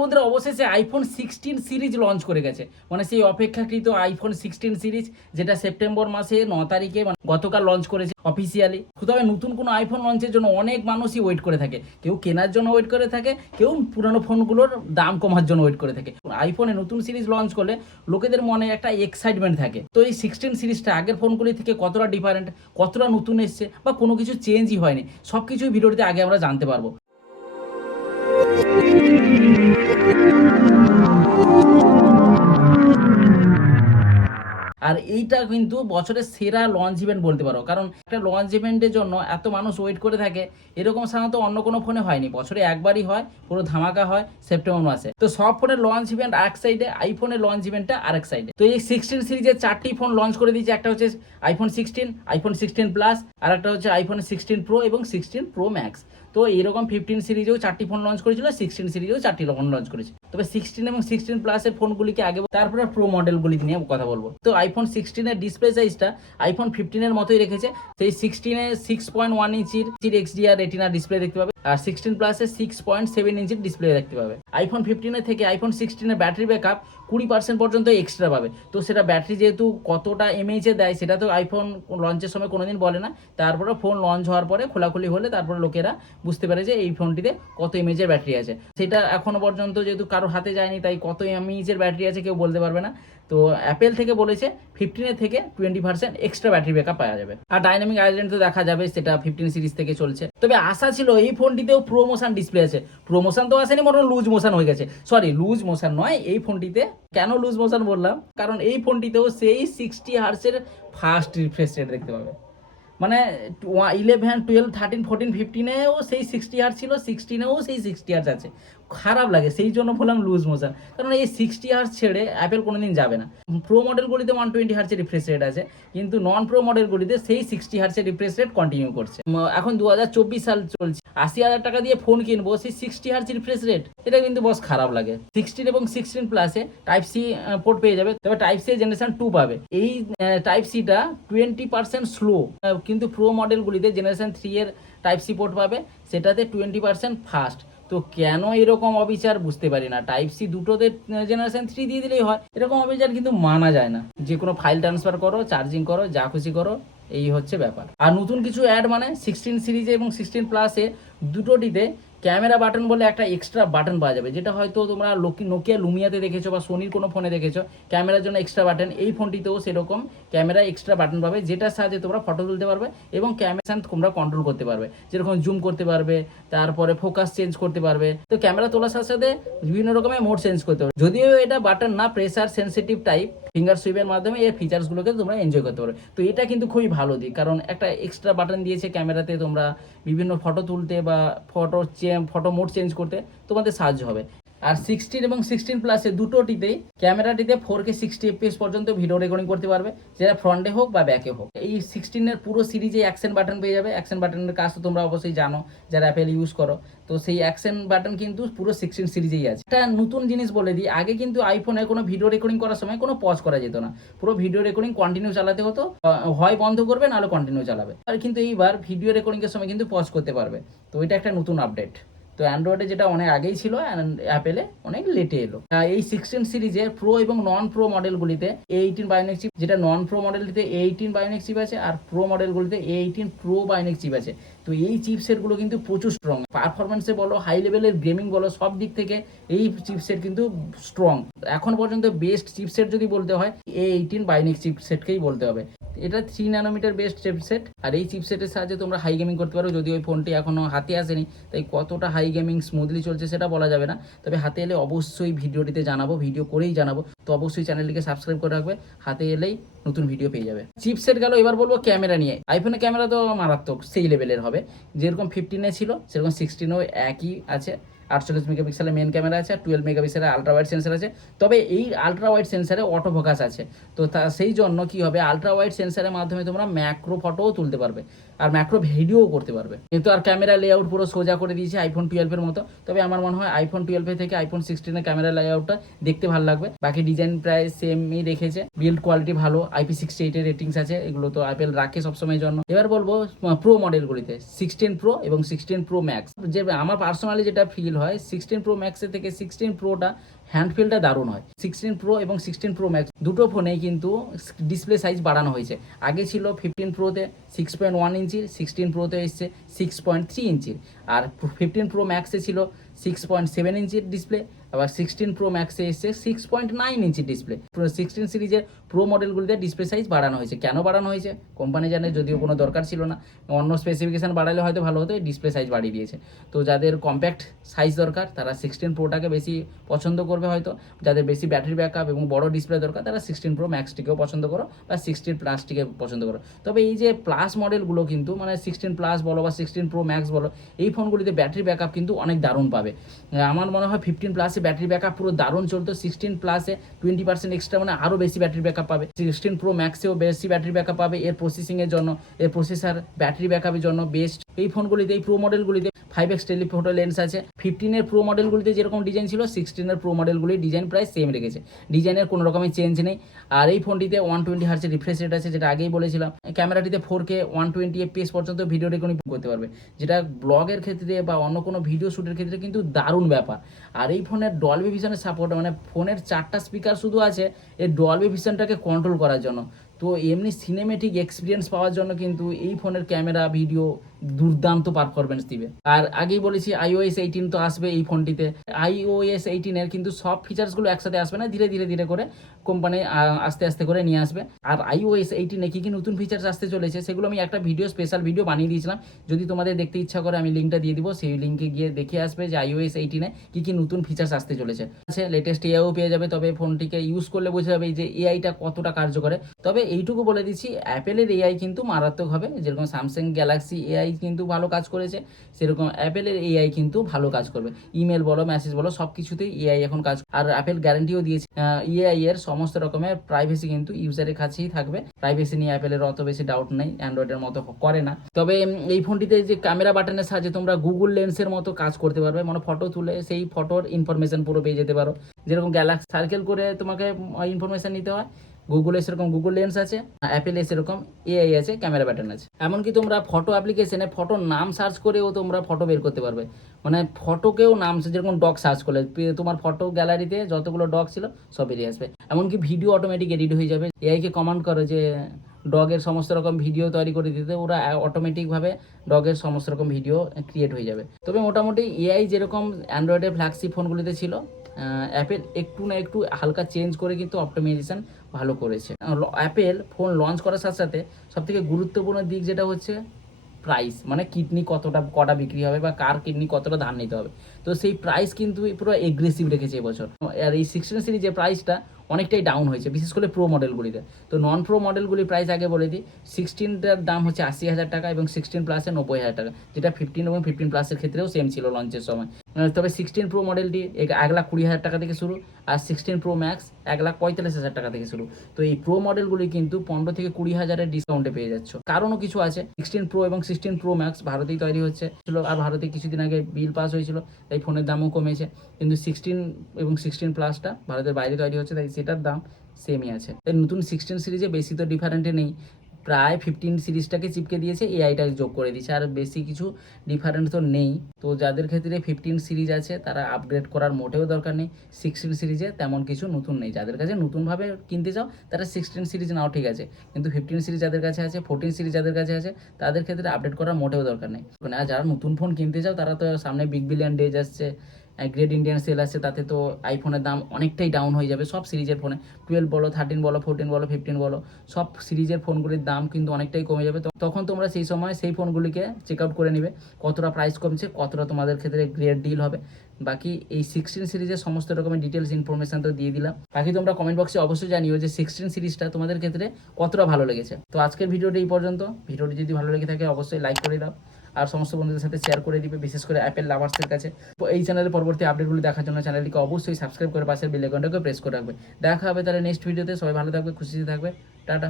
বন্ধুরা অবশেষে iPhone 16 series launch করে গেছে, মানে সেই অপেক্ষাকৃত আইফোন 16 সিরিজ, যেটা সেপ্টেম্বর মাসে 9 তারিখে মানে গতকাল লঞ্চ করেছে অফিসিয়ালি। তবে নতুন কোনো আইফোন লঞ্চের জন্য অনেক মানুষই ওয়েট করে থাকে, কেউ কেনার জন্য ওয়েট করে থাকে, কেউ পুরানো ফোনগুলোর দাম কমার জন্য ওয়েট করে থাকে। আইফোনে নতুন সিরিজ লঞ্চ করলে লোকেদের মনে একটা এক্সাইটমেন্ট থাকে। তো এই 16 সিরিজটা আগের ফোনগুলি থেকে কতটা ডিফারেন্ট, কতটা নতুন এসছে, বা কোনো কিছু চেঞ্জই হয়নি, সব কিছুই ভিডিওটিতে আগে আমরা জানতে পারবো। আর এইটা কিন্তু বছরের সেরা লঞ্চ ইভেন্ট বলতে পারো, কারণ একটা লঞ্চ ইভেন্টের জন্য এত মানুষ ওয়েট করে থাকে, এরকম সাধারণত অন্য কোনো ফোনে হয়নি। বছরে একবারই হয়, পুরো ধামাকা হয় সেপ্টেম্বর মাসে। তো সব ফোনের লঞ্চ ইভেন্ট এক সাইডে, আইফোনের লঞ্চ ইভেন্টটা আরেক সাইডে। তো এই 16 সিরিজের 4টি ফোন লঞ্চ করে দিয়েছে। একটা হচ্ছে আইফোন 16, আইফোন 16 প্লাস, আর একটা হচ্ছে আইফোন 16 প্রো এবং 16 প্রো ম্যাক্স। তো এরকম 15 সিরিজেও 4টি ফোন লঞ্চ করেছিল, 16 সিরিজেও 4টি ফোন লঞ্চ করেছে। তবে 16 এবং 16 প্লাসের ফোনগুলিকে আগে, তারপরে প্রো মডেলগুলি নিয়ে কথা বলবো। তো আইফোন 16 এর ডিসপ্লে সাইজটা আইফোন 15 এর মতোই রেখেছে। সেই 16 এ 6.1 ইঞ্চির এক্সডিআর রেটিনা ডিসপ্লে দেখতে পাবে, আর 16 প্লাসে 6.7 ইঞ্চির ডিসপ্লে দেখতে পাবে। আইফোন 15 থেকে আইফোন 16 এর ব্যাটারি ব্যাকআপ 20% পর্যন্ত এক্সট্রা পাবে। তো সেটা ব্যাটারি যেহেতু কতটা এমএইচে দেয় সেটা তো আইফোন লঞ্চের সময় কোনোদিন বলে না, তারপরে ফোন লঞ্চ হওয়ার পরে খোলাখুলি হলে তারপরে লোকেরা বুঝতে পারে যে এই ফোনটিতে কত এমএইচের ব্যাটারি আছে। সেটা এখনো পর্যন্ত যেহেতু কারো হাতে যায়নি, তাই কত এমএইচের ব্যাটারি আছে কেউ বলতে পারবে না। তো অ্যাপেল থেকে বলেছে 15 থেকে 20% এক্সট্রা ব্যাটারি ব্যাকআপ পাওয়া যাবে। আর ডাইনামিক আইল্যান্ড তো দেখা যাবে, সেটা 15 সিরিজ থেকে চলছে। তবে আশা ছিল এই ফোনটিতেও প্রোমোশন ডিসপ্লে আছে। প্রোমোশন তো আসেনি, বরং লুজ মোশন হয়ে গেছে। সরি, লুজ মোশন নয় এই ফোনটিতে। কেন লুজ মোশন বললাম, কারণ এই ফোনটিতেও সেই 60 হার্টসের ফাস্ট রিফ্রেশ রেট দেখতে পাবে। মানে 11, 12, 13, 14, 15-এও সেই 60 হার্টস ছিল, 16-এও সেই 60 হার্টস আছে। খারাপ লাগে, সেই জন্য বললাম লুজ মোশন, কারণ এই 60 হার্টস ছেড়ে অ্যাপেল কোনোদিন যাবে না। প্রো মডেলগুলিতে 120 হার্টসের রিফ্রেশ রেট আছে, কিন্তু নন প্রো মডেলগুলিতে সেই 60 হার্টসের রিফ্রেশ রেট কন্টিনিউ করছে। এখন 2024 সাল চলছে, 80,000 টাকা দিয়ে ফোন কিনবো, সেই 60 হার্টস রিফ্রেশ রেট, এটা কিন্তু বস খারাপ লাগে। 16 এবং 16 প্লাসে টাইপ সি পোর্ট পেয়ে যাবে, তবে টাইপ সি জেনারেশন 2 পাবে। এই টাইপ সিটা 20% স্লো, কিন্তু প্রো মডেলগুলিতে জেনারেশন 3 এর টাইপ সি পোর্ট পাবে, সেটাতে 20% ফাস্ট। তো কেন এরকম অবিচার বুঝতে পারি না। টাইপ সি দুটোতে জেনারেশন 3 দিয়ে দিলেই হয়, এরকম অবিচার কিন্তু মানা যায় না। যে কোনো ফাইল ট্রান্সফার করো, চার্জিং করো, যা খুশি করো, এই হচ্ছে ব্যাপার। আর নতুন কিছু অ্যাড মানে 16 সিরিজে এবং 16 প্লাসে দুটোটিতে ক্যামেরা বাটন বলে একটা এক্সট্রা বাটন পাওয়া যাবে, যেটা হয়তো তোমরা নোকিয়া লুমিয়াতে দেখেছো বা সোনির কোনো ফোনে দেখেছো ক্যামেরার জন্য এক্সট্রা বাটন। এই ফোনটিতেও সেরকম ক্যামেরা এক্সট্রা বাটন পাবে, যেটার সাহায্যে তোমরা ফটো তুলতে পারবে এবং ক্যামেরা তোমরা কন্ট্রোল করতে পারবে, যেরকম জুম করতে পারবে, তারপরে ফোকাস চেঞ্জ করতে পারবে। তো ক্যামেরা তোলার সাথে সাথে বিভিন্ন রকমের মোড চেঞ্জ করতে পারবে। যদিও এটা বাটন না, প্রেসার সেন্সিটিভ টাইপ, ফিঙ্গার সুইপের মাধ্যমে এর ফিচার্সগুলোকে তোমরা এনজয় করতে পারবে। তো এটা কিন্তু খুবই ভালো দিক, কারণ একটা এক্সট্রা বাটন দিয়েছে ক্যামেরাতে, তোমরা বিভিন্ন ফটো তুলতে বা ফটো মোড চেঞ্জ করতে তোমাদের সাহায্য হবে। আর 16 এবং 16 প্লাসে দুটোটিতেই ক্যামেরাটিতে 4K 60 FPS পর্যন্ত ভিডিও রেকর্ডিং করতে পারবে, যেটা ফ্রন্টে হোক বা ব্যাকে হোক। এই 16 এর পুরো সিরিজে অ্যাকশন বাটন পেয়ে যাবে। অ্যাকশন বাটনের কাজ তো তোমরা অবশ্যই জানো যারা অ্যাপেল ইউজ করো। তো সেই অ্যাকশন বাটন কিন্তু পুরো 16 সিরিজেই আছে। একটা নতুন জিনিস বলে দিই, আগে কিন্তু আইফোনে কোনো ভিডিও রেকর্ডিং করার সময় কোনো পজ করা যেত না, পুরো ভিডিও রেকর্ডিং কন্টিনিউ চালাতে হতো, হয় বন্ধ করবে নাহলে কন্টিনিউ চালাবে। আর কিন্তু এইবার ভিডিও রেকর্ডিংয়ের সময় কিন্তু পজ করতে পারবে। তো এটা একটা নতুন আপডেট। তো অ্যান্ড্রয়েডে যেটা অনেক আগেই ছিল, অ্যাপেলে অনেক লেটে এলো। এই 16 সিরিজে প্রো এবং নন প্রো মডেলগুলিতে A18 বায়োনিক চিপ, যেটা নন প্রো মডেলটিতে A18 বায়োনিক চিপ আছে, আর প্রো মডেলগুলিতে A18 প্রো বায়োনিক চিপ আছে। তো এই চিপসেটগুলো কিন্তু প্রচুর স্ট্রং, পারফরমেন্সে বলো, হাই লেভেলের গেমিং বলো, সব দিক থেকে এই চিপসেট কিন্তু স্ট্রং। এখন পর্যন্ত বেস্ট চিপসেট যদি বলতে হয় A18 বায়োনিক চিপসেটকেই বলতে হবে। এটা 3 ন্যানোমিটার বেস্ট চিপসেট, আর এই চিপসেটের সাহায্যে তোমরা হাই গেমিং করতে পারো। যদিও ওই ফোনটি এখনো হাতে আসেনি, তাই কতটা হাই গেমিং স্মুথলি চলছে সেটা বলা যাবে না। তবে হাতে এলে অবশ্যই ভিডিওটিতে জানাবো, ভিডিও করেই জানাবো। তো অবশ্যই চ্যানেলটিকে সাবস্ক্রাইব করে রাখবে, হাতে এলেই নতুন ভিডিও পেয়ে যাবে। চিপসেট গেল, এবার বলবো ক্যামেরা নিয়ে। আইফোনের ক্যামেরা তো মারাত্মক, সেই লেভেলের হবে। যেরকম 15-এ ছিল সেরকম 16-এও একই আছে। 48 মেগাপিক্সেলের মেন ক্যামেরা আছে, আর 12 মেগাপিক্সেলের আলট্রা ওয়াইড সেন্সার আছে। তবে এই আলট্রা ওয়াইড সেন্সারে অটো ফোকাস আছে। তো সেই জন্য কি হবে, আলট্রা ওয়াইড সেন্সারের মাধ্যমে তোমরা ম্যাক্রো ফটোও তুলতে পারবে। আর ম্যাক্রো ভিডিও করতে পারবে। কিন্তু আর ক্যামেরা লেআউট পুরো সোজা করে দিয়েছে আইফোন 12-এর মতো। তবে আমার মনে হয় আইফোন 12 থেকে আইফোন 16-এর ক্যামেরা লেআউটটা দেখতে ভালো লাগবে। বাকি ডিজাইন প্রায় সেমই রেখেছে, বিল্ড কোয়ালিটি ভালো, IP68 এর রেটিংস আছে, এগুলো তো অ্যাপেল রাখে সবসময়ের জন্য। এবার বলবো প্রো মডেলগুলিতে 16 প্রো এবং 16 প্রো ম্যাক্স। যে আমার পার্সোনালি যেটা ফিল হয় 16 প্রো ম্যাক্সের থেকে 16 প্রোটা হ্যান্ডফিলটা দারুণ হয়। 16 প্রো এবং 16 প্রো ম্যাক্স দুটো ফোনেই কিন্তু ডিসপ্লে সাইজ বাড়ানো হয়েছে। আগে ছিল 15 প্রোতে 6.1 ইঞ্চির, 16 প্রোতে এসছে 6.3 ইঞ্চির, আর 15 প্রো ম্যাক্সে ছিল 6.7 ইঞ্চির ডিসপ্লে, আবার 16 প্রো ম্যাক্সে এসছে 6.9 ইঞ্চির ডিসপ্লে। 16 সিরিজের প্রো মডেলগুলিতে ডিসপ্লে সাইজ বাড়ানো হয়েছে। কেন বাড়ানো হয়েছে কোম্পানি জানে, যদিও কোনো দরকার ছিল না, অন্য স্পেসিফিকেশান বাড়ালে হয়তো ভালো হতো, ডিসপ্লে সাইজ বাড়িয়ে দিয়েছে। তো যাদের কম্প্যাক্ট সাইজ দরকার তারা 16 প্রোটাকে বেশি পছন্দ করবে হয়তো, যাদের বেশি ব্যাটারি ব্যাকআপ এবং বড় ডিসপ্লে দরকার তারা 16 প্রো ম্যাক্সটিকেও পছন্দ করো বা 16 প্লাসটিকে পছন্দ করো। তবে এই যে প্লাস মডেলগুলো কিন্তু মানে 16 প্লাস বলো বা 16 প্রো ম্যাক্স বলো, এই ফোনগুলিতে ব্যাটারি ব্যাকআপ কিন্তু অনেক দারুণ পাবে। আমার মনে হয় 15 প্লাসে ব্যাটারি ব্যাকআপ পুরো দারুণ চলতো, 16 প্লাসে 20% এক্সট্রা মানে আরও বেশি ব্যাটারি ব্যাকআপ পাবে, 16 প্রো ম্যাক্সেও বেশি ব্যাটারি ব্যাকআপ পাবে। এর প্রসেসিংয়ের জন্য, এর প্রসেসর ব্যাটারি ব্যাকআপের জন্য বেস্ট। এই ফোনগুলিতে, এই প্রো মডেলগুলিতে 5x টেলিফোটো লেন্স আছে। 15-এর প্রো মডেলগুলিতে যেরকম ডিজাইন ছিল 16-এর প্রো মডেলগুলির ডিজাইন প্রায় সেম রেখেছে, ডিজাইনের কোনো রকমের চেঞ্জ নেই। আর এই ফোনটিতে 120 হার্টজের রিফ্রেশ রেট আছে, যেটা আগেই বলেছিলাম। ক্যামেরাটিতে 4K 120 FPS পর্যন্ত ভিডিও রেকর্ডিং করতে পারবে, যেটা ব্লগের ক্ষেত্রে বা অন্য কোনো ভিডিও শ্যুটের ক্ষেত্রে কিন্তু দারুণ ব্যাপার। আর এই ফোনের ডলবি ভিশনের সাপোর্ট, মানে ফোনের 4টা স্পিকার শুধু আছে এই ডলবি ভিশনটাকে কন্ট্রোল করার জন্য। তো এমনি সিনেমেটিক এক্সপিরিয়েন্স পাওয়ার জন্য কিন্তু এই ফোনের ক্যামেরা ভিডিও দুর্দান্ত পারফরমেন্স দিবে। আর আগেই বলেছি iOS 18 তো আসবে এই ফোনটিতে। iOS 18-এর কিন্তু সব ফিচার্সগুলো একসাথে আসবে না, ধীরে ধীরে করে কোম্পানি আস্তে আস্তে করে নিয়ে আসবে। আর iOS 18-এ কী কী নতুন ফিচার্স আসতে চলেছে সেগুলো আমি একটা স্পেশাল ভিডিও বানিয়ে দিয়েছিলাম, যদি তোমাদের দেখতে ইচ্ছা করে আমি লিঙ্কটা দিয়ে দিব, সেই লিঙ্কে গিয়ে দেখে আসবে যে iOS 18-এ কী কী নতুন ফিচার্স আসতে চলেছে। লেটেস্ট এআইও পেয়ে যাবে, তবে ফোনটিকে ইউজ করলে বোঝা যাবে যে এআইটা কতটা কার্যকরে। তবে এইটুকু বলে দিচ্ছি, অ্যাপেলের এআই কিন্তু মারাত্মক হবে। যেরকম স্যামসাং গ্যালাক্সি এআই কিন্তু ভালো কাজ করেছে, সেরকম অ্যাপেলের এআই কিন্তু ভালো কাজ করবে। ইমেল বলো, মেসেজ বলো, সব কিছুতেই এআই এখন কাজ। আর অ্যাপেল গ্যারান্টিও দিয়েছে এআই এর সমস্ত রকমের প্রাইভেসি কিন্তু ইউজারের কাছেই থাকবে। প্রাইভেসি নিয়ে অ্যাপেলের অত বেশি ডাউট নেই, অ্যান্ড্রয়েডের মতো করে না। তবে এই ফোনটিতে যে ক্যামেরা বাটনের সাহায্যে তোমরা গুগল লেন্সের মতো কাজ করতে পারবে, মানে ফটো তুলে সেই ফটোর ইনফরমেশন পুরো পেয়ে যেতে পারো। যেরকম গ্যালাক্সি সার্কেল করে তোমাকে ইনফরমেশন নিতে হয়, গুগলে সেরকম গুগল লেন্স আছে, অ্যাপেলে সেরকম এআই আছে, ক্যামেরা প্যাটার্ন আছে। এমনকি তোমরা ফটো অ্যাপ্লিকেশনে ফটোর নাম সার্চ করেও তোমরা ফটো বের করতে পারবে, মানে ফটোকেও নাম, যেরকম ডগ সার্চ করলে তোমার ফটো গ্যালারিতে যতগুলো ডগ ছিল সব বেরিয়ে আসবে। এমনকি ভিডিও অটোমেটিক এডিট হয়ে যাবে, এআইকে কমান্ড করো যে ডগের সমস্ত রকম ভিডিও তৈরি করে দিতে, ওরা অটোমেটিকভাবে ডগের সমস্ত রকম ভিডিও ক্রিয়েট হয়ে যাবে। তবে মোটামুটি এআই যেরকম অ্যান্ড্রয়েডের ফ্ল্যাগশিপ ফোনগুলিতে ছিল, অ্যাপেল একটু না একটু হালকা চেঞ্জ করে কিন্তু অপটিমাইজেশন ভালো করেছে। অ্যাপেল ফোন লঞ্চ করার সাথে সাথে সবথেকে গুরুত্বপূর্ণ দিক যেটা হচ্ছে প্রাইস, মানে কিডনি কটা বিক্রি হবে বা কার কিডনি কতটা ধার নিতে হবে। তো সেই প্রাইস কিন্তু পুরো এগ্রেসিভ রেখেছে এবছর। আর এই 16 সিরিজের প্রাইসটা অনেকটাই ডাউন হয়েছে, বিশেষ করে প্রো মডেলগুলিতে। তো নন প্রো মডেলগুলির প্রাইস আগে বলে দিই, 16টার দাম হচ্ছে 80,000 টাকা এবং 16 প্লাসে 90,000 টাকা, যেটা 15 এবং 15 প্লাসের ক্ষেত্রেও সেম ছিল লঞ্চের সময়। তবে 16 প্রো মডেলটি 1,20,000 টাকা থেকে শুরু, আর 16 প্রো ম্যাক্স 1,45,000 টাকা থেকে শুরু। তো এই প্রো মডেলগুলি কিন্তু 15 থেকে 20,000-এর ডিসকাউন্টে পেয়ে যাচ্ছ। কারণও কিছু আছে, 16 প্রো এবং 16 প্রো ম্যাক্স ভারতেই তৈরি হচ্ছে, আর ভারতে কিছুদিন আগে বিল পাস হয়েছিল, তাই ফোনের দামও কমেছে। কিন্তু 16 এবং 16 প্লাসটা ভারতের বাইরে তৈরি হচ্ছে, তাই সেটার দাম সেমই আছে। তাই নতুন 16 সিরিজে বেশি তো ডিফারেন্টে নেই, প্রায় 15 সিরিজটাকে চিপকে দিয়েছে, এআইটা যোগ করে দিয়েছে, আর বেশি কিছু ডিফারেন্ট তো নেই। তো যাদের ক্ষেত্রে 15 সিরিজ আছে তারা আপগ্রেড করার মোটেও দরকার নেই। 16 সিরিজে তেমন কিছু নতুন নেই, যাদের কাছে নতুনভাবে কিনতে চাও তারা 16 সিরিজ নাও ঠিক আছে, কিন্তু 15 সিরিজ যাদের কাছে আছে, 14 সিরিজ যাদের কাছে আছে, তাদের ক্ষেত্রে আপডেট করার মোটেও দরকার নেই। আর যারা নতুন ফোন কিনতে চাও তারা তো সামনে বিগ বিলিয়ন ডেজ আসছে, গ্রেট ইন্ডিয়ান সেল আছে, তাতে তো আইফোনের দাম অনেকটাই ডাউন হয়ে যাবে। সব সিরিজের ফোনে 12 বলো, 13 বলো, 14 বলো, 15 বলো, সব সিরিজের ফোনগুলির দাম কিন্তু অনেকটাই কমে যাবে। তখন তোমরা সেই সময় সেই ফোনগুলিকে চেক আউট করে নিবে, কতটা প্রাইস কমছে, কতটা তোমাদের ক্ষেত্রে গ্রেট ডিল হবে। বাকি এই 16 সিরিজের সমস্ত রকমের ডিটেলস ইনফরমেশন তো দিয়ে দিলাম। বাকি তোমরা কমেন্ট বক্সে অবশ্যই জানিও যে 16 সিরিজটা তোমাদের ক্ষেত্রে কতটা ভালো লেগেছে। তো আজকের ভিডিওটি এই পর্যন্ত। ভিডিওটি যদি ভালো লেগে থাকে অবশ্যই লাইক করে দাও, আর সমস্ত বন্ধুদের সাথে শেয়ার করে দিবে, বিশেষ করে অ্যাপেল লাভার্সদের কাছে। তো এই চ্যানেলের পরবর্তী আপডেটগুলো দেখার জন্য চ্যানেলটিকে অবশ্যই সাবস্ক্রাইব করে পাশের বেল আইকনটাকে প্রেস করে রাখবে। দেখা হবে তাহলে নেক্সট ভিডিওতে। সবাই ভালো থাকবে, খুশিতে থাকবে, টাটা।